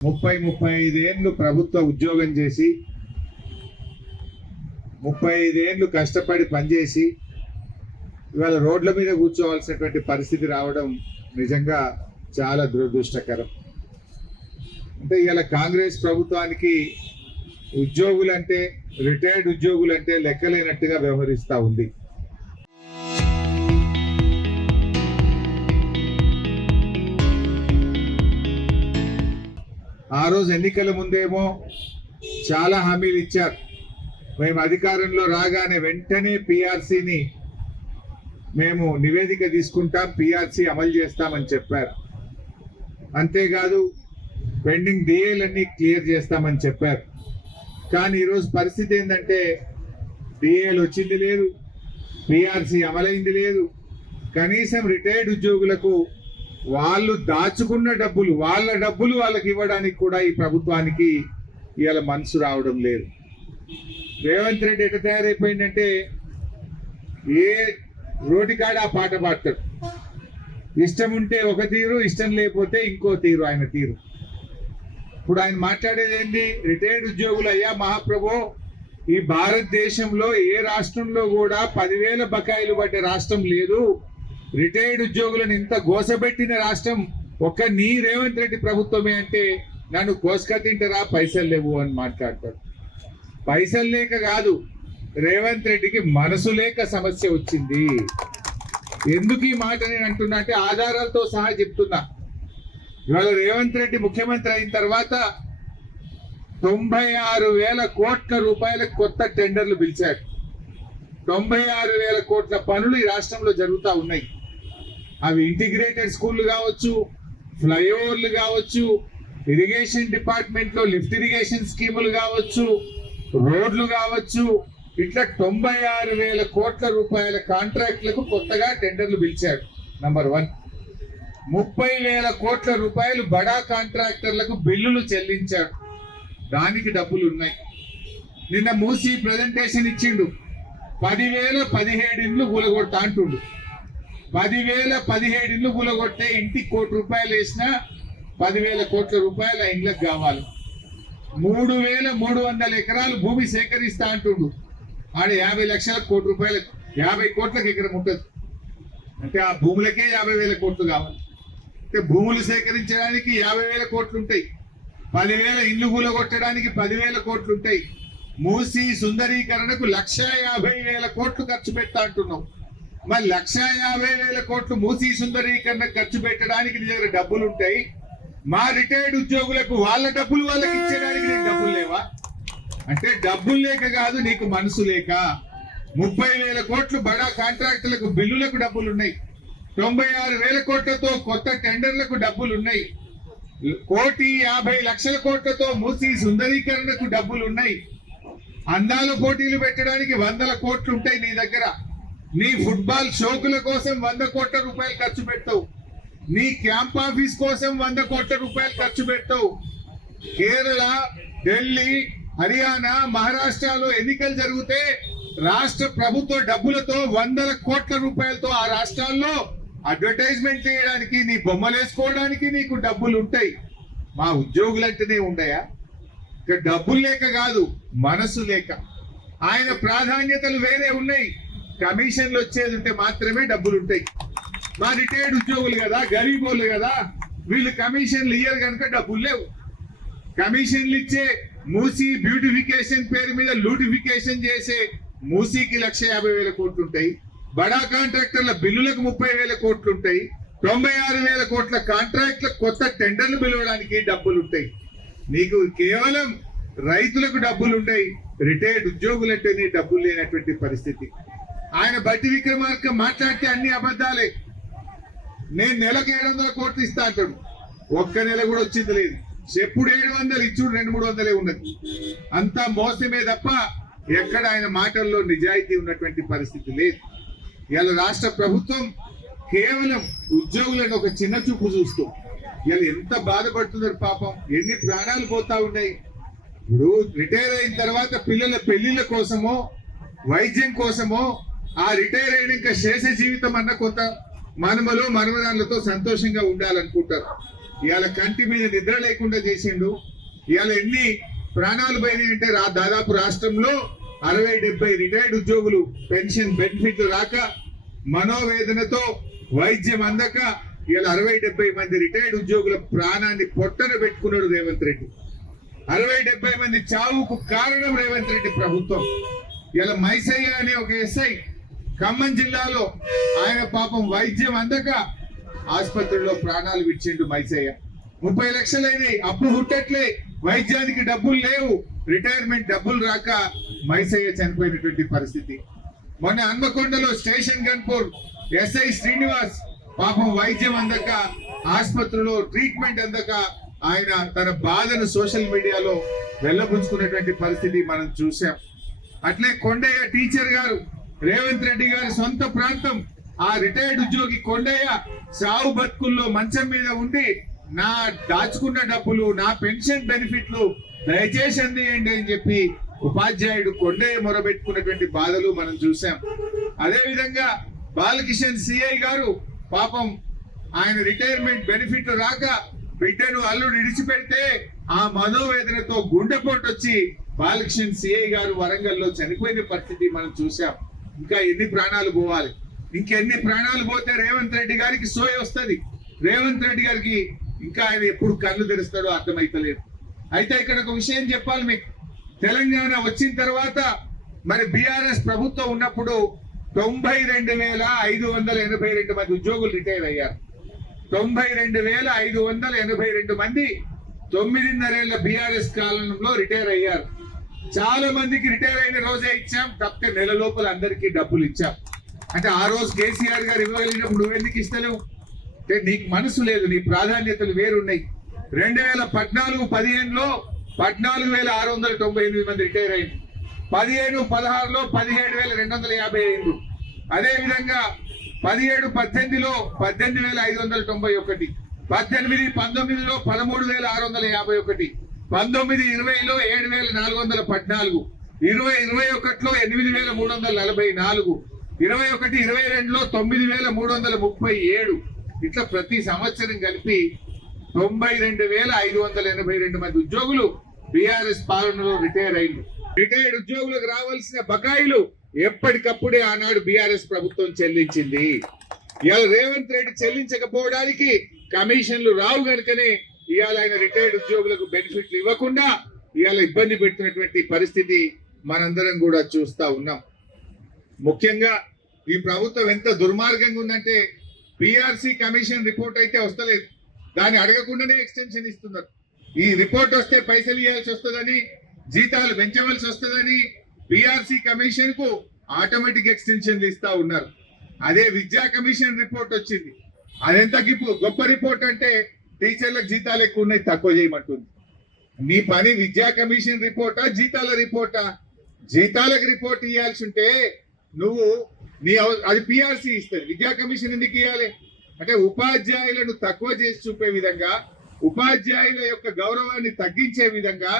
35 ఏళ్ళు ప్రభుత్వ ఉద్యోగం చేసి 35 ఏళ్ళు కష్టపడి పనిచేసి ఇవాళ రోడ్ల మీద కూర్చోవాల్సినటువంటి పరిస్థితి రావడం నిజంగా చాలా దురదృష్టకరం. అంటే ఇవాళ కాంగ్రెస్ ప్రభుత్వానికి ఉద్యోగులంటే, రిటైర్డ్ ఉద్యోగులంటే లెక్కలేనట్టుగా వ్యవహరిస్తూ ఉంది. ఆ రోజు ఎన్నికల ముందేమో చాలా హామీలు ఇచ్చారు. మేము అధికారంలో రాగానే వెంటనే పిఆర్సీని మేము నివేదిక తీసుకుంటాం, పిఆర్సీ అమలు చేస్తామని చెప్పారు. అంతేకాదు పెండింగ్ డిఏలన్నీ క్లియర్ చేస్తామని చెప్పారు. కానీ ఈరోజు పరిస్థితి ఏంటంటే డిఏలు వచ్చింది లేదు, పిఆర్సీ అమలైంది లేదు. కనీసం రిటైర్డ్ ఉద్యోగులకు వాళ్ళు దాచుకున్న డబ్బులు, వాళ్ళ డబ్బులు వాళ్ళకి ఇవ్వడానికి కూడా ఈ ప్రభుత్వానికి ఇవాళ మనసు రావడం లేదు. రేవంత్ రెడ్డి ఎట్లా తయారైపోయిందంటే ఏ రోటికాడ ఆ పాట పాడతాడు. ఇష్టం ఉంటే ఒక తీరు, ఇష్టం లేకపోతే ఇంకో తీరు ఆయన తీరు. ఇప్పుడు ఆయన మాట్లాడేది ఏంటి? రిటైర్డ్ ఉద్యోగులు అయ్యా మహాప్రభు, ఈ భారతదేశంలో ఏ రాష్ట్రంలో కూడా 10,000 బకాయిలు పడ్డ రాష్ట్రం లేదు. రిటైర్డ్ ఉద్యోగులను ఇంత గోసబెట్టిన రాష్ట్రం ఒక్క నీ రేవంత్ రెడ్డి ప్రభుత్వమే అంటే నన్ను కోసుక తింటారా, పైసలు లేవు అని మాట్లాడతాడు. పైసలు లేక కాదు, రేవంత్ రెడ్డికి మనసు లేక సమస్య వచ్చింది. ఎందుకు ఈ మాట నేను అంటున్నా అంటే ఆధారాలతో సహా చెప్తున్నా. ఇవాళ రేవంత్ రెడ్డి ముఖ్యమంత్రి అయిన తర్వాత 96,000 కోట్ల రూపాయలకు కొత్త టెండర్లు పిలిచాడు. 96,000 కోట్ల పనులు ఈ రాష్ట్రంలో జరుగుతూ ఉన్నాయి. అవి ఇంటిగ్రేటెడ్ స్కూళ్ళు కావచ్చు, ఫ్లైఓవర్లు కావచ్చు, ఇరిగేషన్ డిపార్ట్మెంట్ లో లిఫ్ట్ ఇరిగేషన్ స్కీములు కావచ్చు, రోడ్లు కావచ్చు. ఇట్లా 96,000 కోట్ల రూపాయల కాంట్రాక్టులకు కొత్తగా టెండర్లు పిలిచాడు. నంబర్ 1. 30,000 కోట్ల రూపాయలు బడా కాంట్రాక్టర్లకు బిల్లులు చెల్లించాడు. దానికి డబ్బులు ఉన్నాయి. నిన్న మూసి ప్రజెంటేషన్ ఇచ్చిండు. 10,017 ఇండ్లు కూలగొడతా అంటుండు. 10,017 ఇండ్లు కూలగొడితే ఇంటికి ₹1,00,00,000 వేసినా 10,000 కోట్ల రూపాయల ఇండ్లకు కావాలి. 3,300 ఎకరాలు భూమి సేకరిస్తా అంటుండు. ఆడ 50 లక్షల కోట్ల రూపాయలు, 50 కోట్లకు ఎకరం ఉంటుంది. అంటే ఆ భూములకే 50,000 కోట్లు కావాలి. అంటే భూములు సేకరించడానికి 50,000 కోట్లు ఉంటాయి. 10,000 ఇండ్లు కూలగొట్టడానికి 10,000 కోట్లు ఉంటాయి. మూసి సుందరీకరణకు 1,50,000 కోట్లు ఖర్చు పెడతా అంటున్నావు. మరి 1,50,000 కోట్లు మూసి సుందరీకరణ ఖర్చు పెట్టడానికి నీ దగ్గర డబ్బులు ఉంటాయి. మా రిటైర్డ్ ఉద్యోగులకు వాళ్ళ డబ్బులు వాళ్ళకి ఇచ్చేయడానికి నీకు డబ్బులు లేవా? అంటే డబ్బులు లేక కాదు, నీకు మనసు లేక. 30,000 కోట్లు బడా కాంట్రాక్టులకు బిల్లులకు డబ్బులు ఉన్నాయి. 96,000 కోట్లతో కొత్త టెండర్లకు డబ్బులు ఉన్నాయి. 1,50,00,000 కోట్లతో మూసి సుందరీకరణకు డబ్బులు ఉన్నాయి. అందాల పోటీలు పెట్టడానికి 100 కోట్లు ఉంటాయి నీ దగ్గర. నీ ఫుట్బాల్ షోకుల కోసం 100 కోట్ల రూపాయలు ఖర్చు పెడతావు. నీ క్యాంప్ ఆఫీస్ కోసం 100 కోట్ల రూపాయలు ఖర్చు పెడతావు. కేరళ, ఢిల్లీ, హర్యానా, మహారాష్ట్రలో ఎన్నికలు జరిగితే రాష్ట్ర ప్రభుత్వ డబ్బులతో 100 కోట్ల రూపాయలతో ఆ రాష్ట్రాల్లో అడ్వర్టైజ్మెంట్ చేయడానికి, నీ బొమ్మలు వేసుకోవడానికి నీకు డబ్బులు ఉంటాయి. మా ఉద్యోగులంటేనే ఉండయా? ఇక డబ్బులు లేక కాదు, మనసు లేక. ఆయన ప్రాధాన్యతలు వేరే ఉన్నాయి. కమిషన్లు వచ్చేది ఉంటే మాత్రమే డబ్బులు ఉంటాయి. మా రిటైర్డ్ ఉద్యోగులు కదా, గరీబోళ్ళు కదా, వీళ్ళు కమిషన్లు ఇయ్యరు కనుక డబ్బులు లేవు. కమిషన్లు ఇచ్చే మూసీ బ్యూటిఫికేషన్ పేరు మీద లూటిఫికేషన్ చేసే మూసీకి 1,50,000 కోట్లు ఉంటాయి. బడా కాంట్రాక్టర్ల బిల్లులకు 30,000 కోట్లు ఉంటాయి. 96,000 కోట్ల కాంట్రాక్ట్ల కొత్త టెండర్లు పిలవడానికి డబ్బులు ఉంటాయి. నీకు కేవలం రైతులకు డబ్బులు ఉంటాయి, రిటైర్డ్ ఉద్యోగులంటేనే డబ్బులు లేనటువంటి పరిస్థితి. ఆయన బట్టి విక్రమార్క మాట్లాడితే అన్ని అబద్ధాలే. నేను నెలకు 700 కోట్లు ఇస్తా అంటాడు. ఒక్క నెల కూడా వచ్చింది లేదు. ఎప్పుడు 700 ఇచ్చుడు 200-300 ఉన్నది. అంతా మోసమే తప్ప ఎక్కడ ఆయన మాటల్లో నిజాయితీ ఉన్నటువంటి పరిస్థితి లేదు. ఇలా రాష్ట్ర ప్రభుత్వం కేవలం ఉద్యోగులను ఒక చిన్న చూపు చూస్తూ ఇలా ఎంత బాధపడుతున్నారు పాపం. ఎన్ని ప్రాణాలు పోతా ఉన్నాయి. ఇప్పుడు రిటైర్ అయిన తర్వాత పిల్లల పెళ్లిళ్ళ కోసమో, వైద్యం కోసమో, ఆ రిటైర్ అయినాక శేష జీవితం అన్న కొంత మనమలు మనమదానులతో సంతోషంగా ఉండాలనుకుంటారు. ఇవాళ కంటి మీద నిద్ర లేకుండా చేసిండు. ఇవాళ ఎన్ని ప్రాణాలు పోయినాయి అంటే దాదాపు రాష్ట్రంలో 60-70 రిటైర్డ్ ఉద్యోగులు పెన్షన్ బెనిఫిట్లు రాక మనోవేదనతో వైద్యం అందక ఇవాళ 60-70 మంది రిటైర్డ్ ఉద్యోగుల ప్రాణాన్ని పొట్టన పెట్టుకున్నాడు రేవంత్ రెడ్డి. 60-70 మంది చావుకు కారణం రేవంత్ రెడ్డి ప్రభుత్వం. ఇలా మైసయ్య అనే ఒక ఎస్ఐ ఖమ్మం జిల్లాలో ఆయన పాపం వైద్యం అందక ఆసుపత్రిలో ప్రాణాలు విడిచిండు మైసయ్య. 30 లక్షలైనవి, అప్పు హుట్టట్లే, వైద్యానికి డబ్బులు లేవు, రిటైర్మెంట్ డబ్బులు రాక మైసయ్య చనిపోయినటువంటి పరిస్థితి. మొన్న హన్మకొండలో స్టేషన్ గన్పూర్ ఎస్ఐ శ్రీనివాస్ పాపం వైద్యం అందక ఆసుపత్రిలో ట్రీట్మెంట్ అందక ఆయన తన బాధను సోషల్ మీడియాలో వెళ్ళబుచ్చుకున్నటువంటి పరిస్థితి మనం చూసాం. అట్లే కొండయ్య టీచర్ గారు, రేవంత్ రెడ్డి గారి సొంత ప్రాంతం, ఆ రిటైర్డ్ ఉద్యోగి కొండయ్య సావు బతుకుల్లో మంచం మీద ఉండి నా దాచుకున్న డబ్బులు, నా పెన్షన్ బెనిఫిట్లు దయచేసి అందియండి అని చెప్పి ఉపాధ్యాయుడు కొండయ్య మొరబెట్టుకున్నటువంటి బాధలు మనం చూసాం. అదే విధంగా బాలకిషన్ సిఐ గారు పాపం ఆయన రిటైర్మెంట్ బెనిఫిట్ రాక బిడ్డను అల్లుడు విడిచిపెడితే ఆ మనోవేదనతో గుండెపోటు వచ్చి బాలకిషన్ సిఐ గారు వరంగల్లో చనిపోయిన పరిస్థితి మనం చూసాం. ఇంకా ఎన్ని ప్రాణాలు పోవాలి? ఇంకెన్ని ప్రాణాలు పోతే రేవంత్ రెడ్డి గారికి సోయ వస్తుంది? రేవంత్ రెడ్డి గారికి ఇంకా ఆయన ఎప్పుడు కళ్ళు తెరుస్తాడో అర్థమైతలేదు. అయితే ఇక్కడ ఒక విషయం చెప్పాలి మీకు. తెలంగాణ వచ్చిన తర్వాత మరి బీఆర్ఎస్ ప్రభుత్వం ఉన్నప్పుడు 92,582 మంది ఉద్యోగులు రిటైర్ అయ్యారు. 92,582 మంది 9.5 ఏళ్ల బీఆర్ఎస్ కాలంలో రిటైర్ అయ్యారు. చాలా మందికి రిటైర్ అయిన రోజే ఇచ్చాం, తప్పక నెల లోపల అందరికీ డబ్బులు ఇచ్చాం. అంటే ఆ రోజు కేసీఆర్ గారు ఇవ్వగలిగినప్పుడు నువ్వెందుకు ఇస్తలేవు? అంటే నీకు మనసు లేదు, నీ ప్రాధాన్యతలు వేరున్నాయి. 2014-15లో 14,698 మంది రిటైర్ అయింది. 15-16లో 17,255. అదే విధంగా 17-18లో 18,591. 18-19లో 13,651. 19-20లో 7,414. 20-21లో 8,344. 21-22లో 9,337. ఇట్లా ప్రతి సంవత్సరం కలిపి 92,582 మంది ఉద్యోగులు బీఆర్ఎస్ పాలనలో రిటైర్ అయింది. రిటైర్డ్ ఉద్యోగులకు రావాల్సిన బకాయిలు ఎప్పటికప్పుడే ఆనాడు బీఆర్ఎస్ ప్రభుత్వం చెల్లించింది. ఇవాళ రేవంత్ రెడ్డి చెల్లించకపోవడానికి కమిషన్లు రావు కనుకనే ఇవాళ ఆయన రిటైర్డ్ ఉద్యోగులకు బెనిఫిట్లు ఇవ్వకుండా ఇవాళ ఇబ్బంది పెట్టినటువంటి పరిస్థితి మనందరం కూడా చూస్తా ఉన్నాం. ముఖ్యంగా ఈ ప్రభుత్వం ఎంత దుర్మార్గంగా ఉందంటే పిఆర్సీ కమిషన్ రిపోర్ట్ అయితే వస్తలేదు, దాన్ని అడగకుండానే ఎక్స్టెన్షన్ ఇస్తున్నారు. ఈ రిపోర్ట్ వస్తే పైసలు ఇవ్వాల్సి వస్తుందని, జీతాలు పెంచవలసి వస్తుందని పిఆర్సీ కమిషన్ కు ఆటోమేటిక్ ఎక్స్టెన్షన్లు ఇస్తా ఉన్నారు. అదే విద్యా కమిషన్ రిపోర్ట్ వచ్చింది, అదెంత గొప్ప రిపోర్ట్ అంటే టీచర్లకు జీతాలు ఎక్కువ ఉన్నాయి, తక్కువ చేయమంటుంది. నీ పని విద్యా కమిషన్ రిపోర్టా, జీతాల రిపోర్టా? జీతాలకు రిపోర్ట్ ఇవ్వాల్సి ఉంటే నువ్వు అది పిఆర్సీ ఇస్తుంది, విద్యా కమిషన్ ఎందుకు ఇవ్వాలి? అంటే ఉపాధ్యాయులను తక్కువ చేసి చూపే విధంగా, ఉపాధ్యాయుల యొక్క గౌరవాన్ని తగ్గించే విధంగా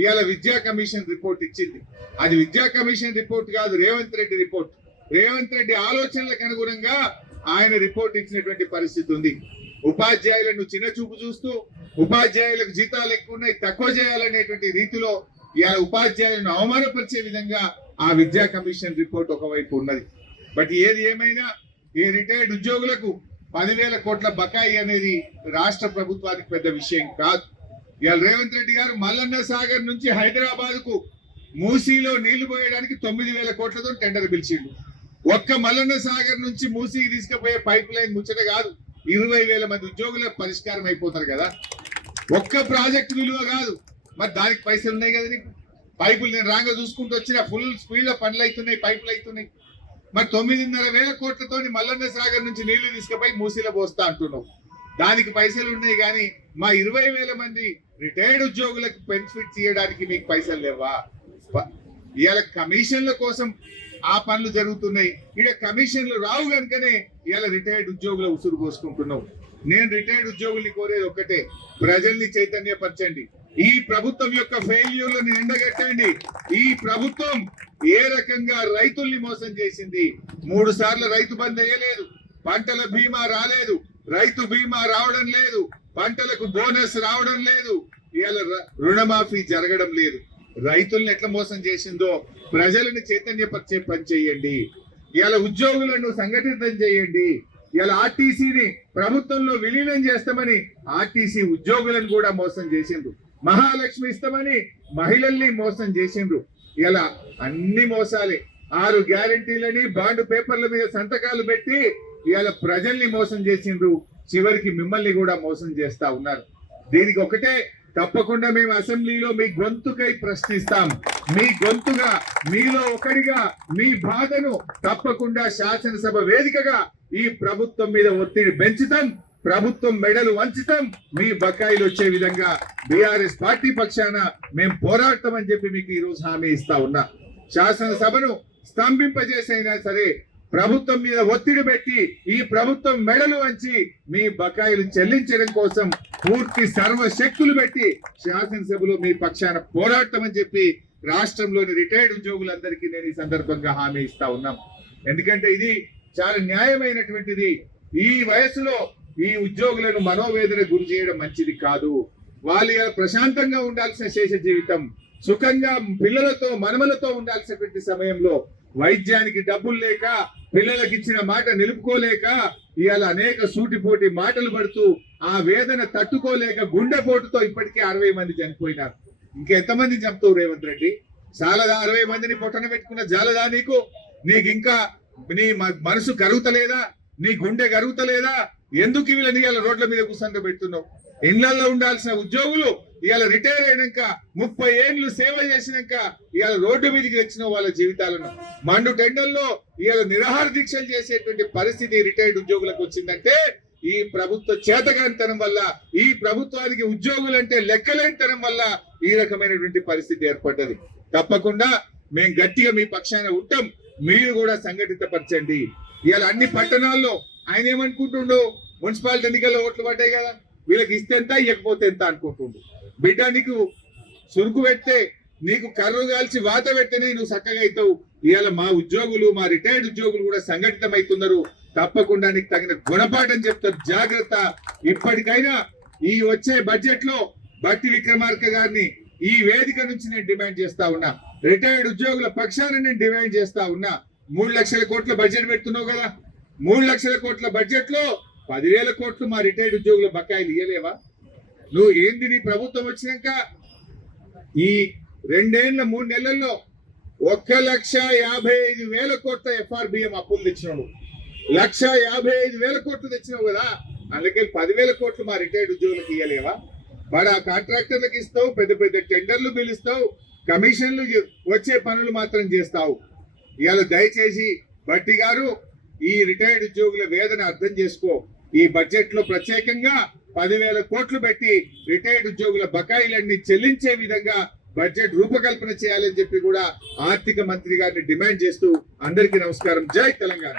ఇవాళ విద్యా కమిషన్ రిపోర్ట్ ఇచ్చింది. అది విద్యా కమిషన్ రిపోర్ట్ కాదు, రేవంత్ రెడ్డి రిపోర్ట్. రేవంత్ రెడ్డి ఆలోచనలకు అనుగుణంగా ఆయన రిపోర్ట్ ఇచ్చినటువంటి పరిస్థితి ఉంది. ఉపాధ్యాయులను చిన్న చూపు చూస్తూ ఉపాధ్యాయులకు జీతాలు ఎక్కువ ఉన్నాయి, తక్కువ చేయాలనేటువంటి రీతిలో ఇవాళ ఉపాధ్యాయులను అవమానపరిచే విధంగా ఆ విద్యా కమిషన్ రిపోర్ట్ ఒకవైపు ఉన్నది. బట్ ఏది ఏమైనా ఈ రిటైర్డ్ ఉద్యోగులకు 10,000 కోట్ల బకాయి అనేది రాష్ట్ర ప్రభుత్వానికి పెద్ద విషయం కాదు. ఇవాళ రేవంత్ రెడ్డి గారు మల్లన్న సాగర్ నుంచి హైదరాబాద్ కు మూసీలో నీళ్లు పోయడానికి 9,000 కోట్లతో టెండర్ పిలిచిండు. ఒక్క మల్లన్న సాగర్ నుంచి మూసీకి తీసుకుపోయే పైప్ లైన్ ముచ్చట కాదు, 20,000 మంది ఉద్యోగులకు పరిష్కారం అయిపోతారు కదా. ఒక్క ప్రాజెక్ట్ విలువ కాదు, మరి దానికి పైసలు ఉన్నాయి కదా నీకు. పైపులు నేను రాంగా చూసుకుంటూ వచ్చిన ఫుల్ స్పీడ్ లో పనులు అవుతున్నాయి, పైపులు అవుతున్నాయి. మరి 9,500 కోట్లతో మల్లన్న సాగర్ నుంచి నీళ్లు తీసుకుపోయి మూసీలో పోస్తా అంటున్నావు, దానికి పైసలు ఉన్నాయి. కానీ మా 20,000 మంది రిటైర్డ్ ఉద్యోగులకు బెనిఫిట్ చేయడానికి మీకు పైసలు లేవా? ఇవాళ కమిషన్ల కోసం ఆ పనులు జరుగుతున్నాయి, ఇక కమిషన్లు రావు కనుకనే ఇవాళ రిటైర్డ్ ఉద్యోగుల ఉసురు పోసుకుంటున్నావు. నేను రిటైర్డ్ ఉద్యోగుల్ని కోరేది ఒక్కటే, ప్రజల్ని చైతన్యపరచండి. ఈ ప్రభుత్వం యొక్క ఫెయిల్యూర్లను ఎండగట్టండి. ఈ ప్రభుత్వం ఏ రకంగా రైతుల్ని మోసం చేసింది. 3 సార్లు రైతు బంద్ అయ్యలేదు, పంటల బీమా రాలేదు, రైతు బీమా రావడం లేదు, పంటలకు బోనస్ రావడం లేదు, ఇవాళ రుణమాఫీ జరగడం లేదు. రైతుల్ని ఎట్లా మోసం చేసిందో ప్రజలను చైతన్యపరిచే పని చేయండి. ఇవాళ ఉద్యోగులను సంఘటితం చేయండి. ఇలా ఆర్టీసీని ప్రభుత్వంలో విలీనం చేస్తామని ఆర్టీసీ ఉద్యోగులను కూడా మోసం చేసిండ్రు. మహాలక్ష్మి ఇస్తామని మహిళల్ని మోసం చేసిండ్రు. ఇలా అన్ని మోసాలే. 6 గ్యారెంటీలని బాండ్ పేపర్ల మీద సంతకాలు పెట్టి ఇలా ప్రజల్ని మోసం చేసిండ్రు. చివరికి మిమ్మల్ని కూడా మోసం చేస్తా ఉన్నారు. దీనికి ఒకటే, తప్పకుండా మేము అసెంబ్లీలో మీ గొంతుకై ప్రశ్నిస్తాం. మీ గొంతుగా, మీలో ఒకరిగా మీ బాధను తప్పకుండా శాసనసభ వేదికగా ఈ ప్రభుత్వం మీద ఒత్తిడి పెంచుతాం. ప్రభుత్వం మెడలు వంచుతాం. మీ బకాయిలు వచ్చే విధంగా బీఆర్ఎస్ పార్టీ పక్షాన మేము పోరాడతామని చెప్పి మీకు ఈ రోజు హామీ ఇస్తా ఉన్నా. శాసనసభను స్తంభింపజేసైనా సరే ప్రభుత్వం మీద ఒత్తిడి పెట్టి ఈ ప్రభుత్వం మెడలు వంచి మీ బకాయిలు చెల్లించడం కోసం పూర్తి సర్వశక్తులు పెట్టి శాసనసభలో మీ పక్షాన పోరాడతామని చెప్పి రాష్ట్రంలోని రిటైర్డ్ ఉద్యోగులందరికీ నేను ఈ సందర్భంగా హామీ ఇస్తా ఉన్నాం. ఎందుకంటే ఇది చాలా న్యాయమైనటువంటిది. ఈ వయసులో ఈ ఉద్యోగులను మనోవేదన గురి చేయడం మంచిది కాదు. వాళ్ళు ప్రశాంతంగా ఉండాల్సిన శేష జీవితం, సుఖంగా పిల్లలతో మనమలతో ఉండాల్సినటువంటి సమయంలో వైద్యానికి డబ్బులు లేక, పిల్లలకి ఇచ్చిన మాట నిలుపుకోలేక ఇవాళ అనేక సూటిపోటి మాటలు పడుతూ ఆ వేదన తట్టుకోలేక గుండెపోటుతో ఇప్పటికే 60 మంది చనిపోయినారు. ఇంకెంతమంది చంపుతావు రేవంత్ రెడ్డి? చాలదా 60 మందిని పొట్టన పెట్టుకున్న జాలదా నీకు? నీకు ఇంకా నీ మనసు కరుగుతలేదా? నీ గుండె కరుగుతలేదా? ఎందుకు వీళ్ళని ఇవాళ రోడ్ల మీద కూర్చొని పెడుతున్నావు? ఇళ్లలో ఉండాల్సిన ఉద్యోగులు ఇవాళ రిటైర్ అయినాక 30 ఏళ్ళు సేవ చేసినాక ఇవాళ రోడ్డు మీదకి తెచ్చిన వాళ్ళ జీవితాలను మండు టెండల్లో ఇవాళ నిరాహార దీక్షలు చేసేటువంటి పరిస్థితి రిటైర్డ్ ఉద్యోగులకు వచ్చిందంటే ఈ ప్రభుత్వ చేతగానితనం వల్ల, ఈ ప్రభుత్వానికి ఉద్యోగులంటే లెక్కలేనితనం వల్ల ఈ రకమైనటువంటి పరిస్థితి ఏర్పడ్డది. తప్పకుండా మేము గట్టిగా మీ పక్షాన ఉంటాం. మీరు కూడా సంఘటితపరచండి. ఇవాళ అన్ని పట్టణాల్లో ఆయన ఏమనుకుంటుండు, మున్సిపాలిటీ ఎన్నికల్లో ఓట్లు పడ్డాయి కదా, వీళ్ళకి ఇస్తే ఎంత ఇవ్వకపోతే ఎంత అనుకుంటుండు. బిడ్డ, నీకు సురుకు పెడితే, నీకు కర్రు కాల్చి వాత పెడితేనే నువ్వు చక్కగా అవుతావు. ఇవాళ మా ఉద్యోగులు, మా రిటైర్డ్ ఉద్యోగులు కూడా సంఘటితం అవుతున్నారు. తప్పకుండా నీకు తగిన గుణపాఠం చెప్తారు. జాగ్రత్త. ఇప్పటికైనా ఈ వచ్చే బడ్జెట్ లో బట్టి విక్రమార్క గారిని ఈ వేదిక నుంచి నేను డిమాండ్ చేస్తా ఉన్నా. రిటైర్డ్ ఉద్యోగుల పక్షాన నేను డిమాండ్ చేస్తా ఉన్నా. 3 లక్షల కోట్ల బడ్జెట్ పెడుతున్నావు కదా, 3 లక్షల కోట్ల బడ్జెట్ లో 10,000 కోట్లు మా రిటైర్డ్ ఉద్యోగుల బకాయిలు ఇయ్యలేవా? నువ్వు ఏంది నీ ప్రభుత్వం వచ్చినాక ఈ 2 ఏళ్ల 3 నెలల్లో 1,55,000 కోట్ల FRBM అప్పులు తెచ్చినావు. 1,55,000 కోట్లు తెచ్చినావు కదా, అందుకే 10,000 కోట్లు మా రిటైర్డ్ ఉద్యోగులకు ఇయ్యలేవా? బడా కాంట్రాక్టర్లకు ఇస్తావు, పెద్ద పెద్ద టెండర్లు పిలుస్తావు, కమిషన్లు వచ్చే పనులు మాత్రం చేస్తావు. ఇవాళ దయచేసి బట్టి గారు ఈ రిటైర్డ్ ఉద్యోగుల వేదన అర్థం చేసుకో. ఈ బడ్జెట్ లో ప్రత్యేకంగా 10,000 కోట్లు పెట్టి రిటైర్డ్ ఉద్యోగుల బకాయిలన్నీ చెల్లించే విధంగా బడ్జెట్ రూపకల్పన చేయాలని చెప్పి కూడా ఆర్థిక మంత్రి గారిని డిమాండ్ చేస్తూ అందరికీ నమస్కారం. జై తెలంగాణ.